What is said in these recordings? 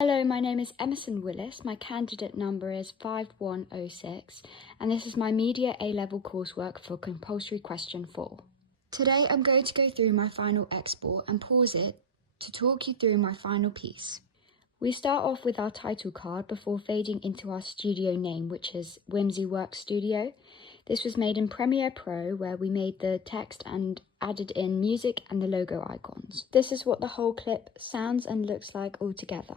Hello, my name is Emerson Willis. My candidate number is 5106, and this is my Media A-Level coursework for Compulsory Question 4. Today I'm going to go through my final export and pause it to talk you through my final piece. We start off with our title card before fading into our studio name, which is Whimsy Works Studio. This was made in Premiere Pro, where we made the text and added in music and the logo icons. This is what the whole clip sounds and looks like all together.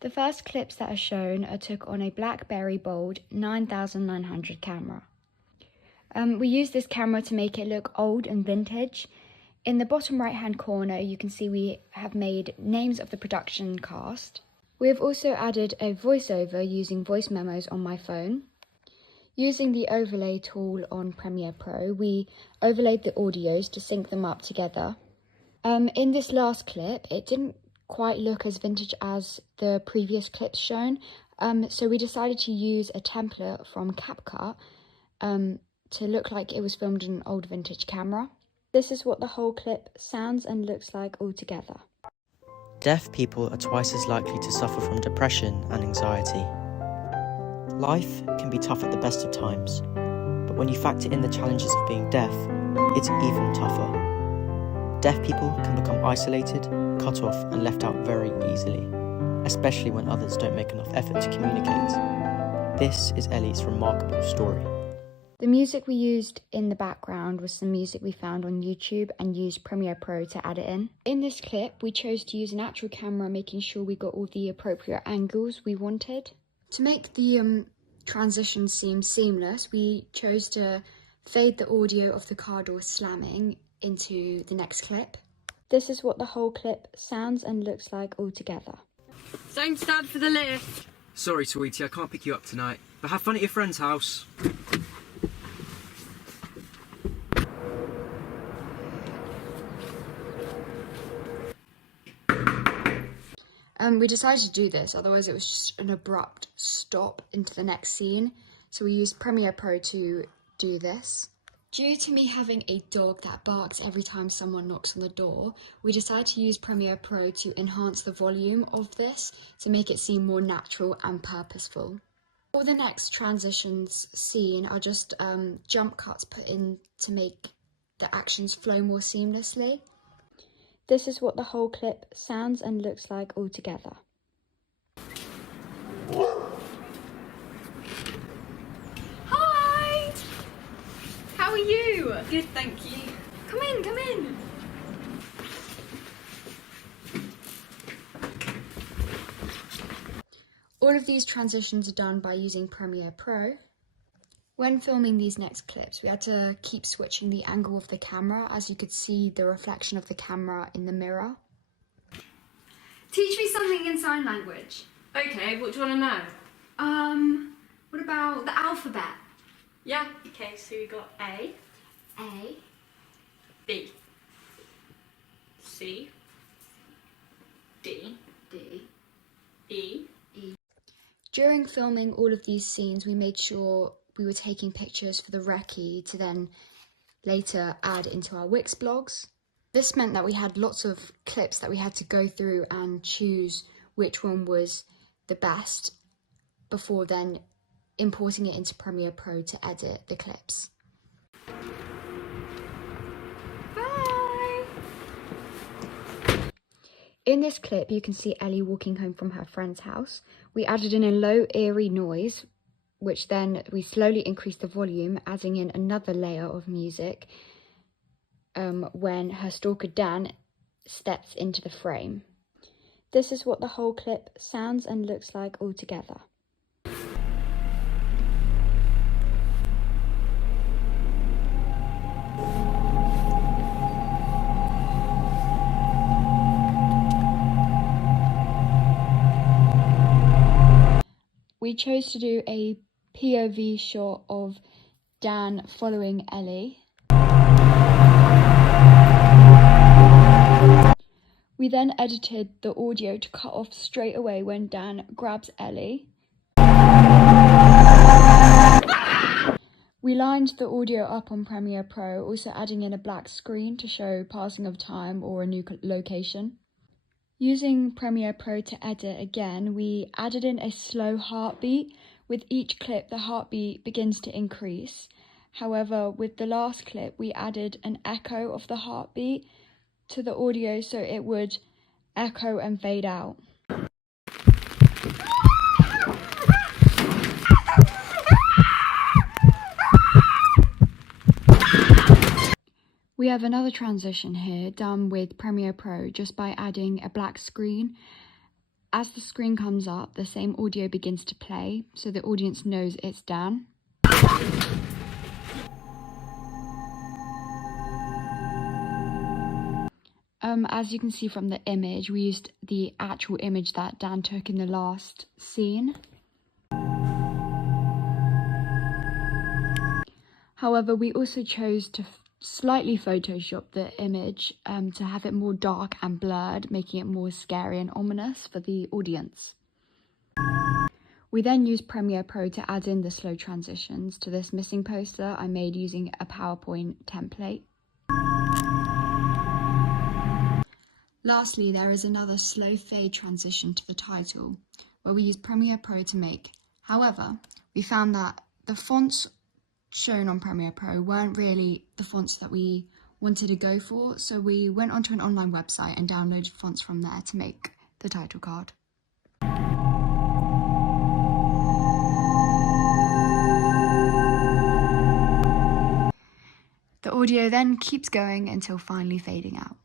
The first clips that are shown are took on a BlackBerry Bold 9900 camera. We used this camera to make it look old and vintage. In the bottom right hand corner you can see we have made names of the production cast. We have also added a voiceover using voice memos on my phone. Using the overlay tool on Premiere Pro, we overlaid the audios to sync them up together. In this last clip, it didn't quite look as vintage as the previous clips shown, so we decided to use a template from CapCut to look like it was filmed on an old vintage camera. This is what the whole clip sounds and looks like all together. Deaf people are twice as likely to suffer from depression and anxiety. Life can be tough at the best of times, but when you factor in the challenges of being deaf, it's even tougher. Deaf people can become isolated, cut off and left out very easily, especially when others don't make enough effort to communicate. This is Ellie's remarkable story. The music we used in the background was some music we found on YouTube and used Premiere Pro to add it in. In this clip, we chose to use an actual camera, making sure we got all the appropriate angles we wanted. To make the transition seem seamless, we chose to fade the audio of the car door slamming into the next clip. This is what the whole clip sounds and looks like all together. Don't stand for the lift. Sorry, sweetie, I can't pick you up tonight, but have fun at your friend's house. We decided to do this, otherwise it was just an abrupt stop into the next scene, so we used Premiere Pro to do this. Due to me having a dog that barks every time someone knocks on the door, we decided to use Premiere Pro to enhance the volume of this to make it seem more natural and purposeful. For the next transitions scene are just jump cuts put in to make the actions flow more seamlessly. This is what the whole clip sounds and looks like all together. Hi! How are you? Good, thank you. Come in, come in. All of these transitions are done by using Premiere Pro. When filming these next clips, we had to keep switching the angle of the camera as you could see the reflection of the camera in the mirror. Teach me something in sign language. Okay, what do you want to know? What about the alphabet? Yeah, okay, so we got A, A, B, C, D, D, E. During filming all of these scenes, we made sure we were taking pictures for the recce to then later add into our Wix blogs. This meant that we had lots of clips that we had to go through and choose which one was the best before then importing it into Premiere Pro to edit the clips. Bye! In this clip, you can see Ellie walking home from her friend's house. We added in a low, eerie noise, which then we slowly increased the volume, adding in another layer of music when her stalker Dan steps into the frame. This is what the whole clip sounds and looks like all together. We chose to do a POV shot of Dan following Ellie. We then edited the audio to cut off straight away when Dan grabs Ellie. We lined the audio up on Premiere Pro, also adding in a black screen to show passing of time or a new location. Using Premiere Pro to edit again, we added in a slow heartbeat. With each clip, the heartbeat begins to increase. However, with the last clip, we added an echo of the heartbeat to the audio so it would echo and fade out. We have another transition here done with Premiere Pro just by adding a black screen. As the screen comes up, the same audio begins to play, so the audience knows it's Dan. As you can see from the image, we used the actual image that Dan took in the last scene. However, we also chose to slightly Photoshop the image to have it more dark and blurred, making it more scary and ominous for the audience. We then used Premiere Pro to add in the slow transitions to this missing poster I made using a PowerPoint template. Lastly, there is another slow fade transition to the title, where we used Premiere Pro to make. However, we found that the fonts shown on Premiere Pro weren't really the fonts that we wanted to go for, so we went onto an online website and downloaded fonts from there to make the title card. The audio then keeps going until finally fading out.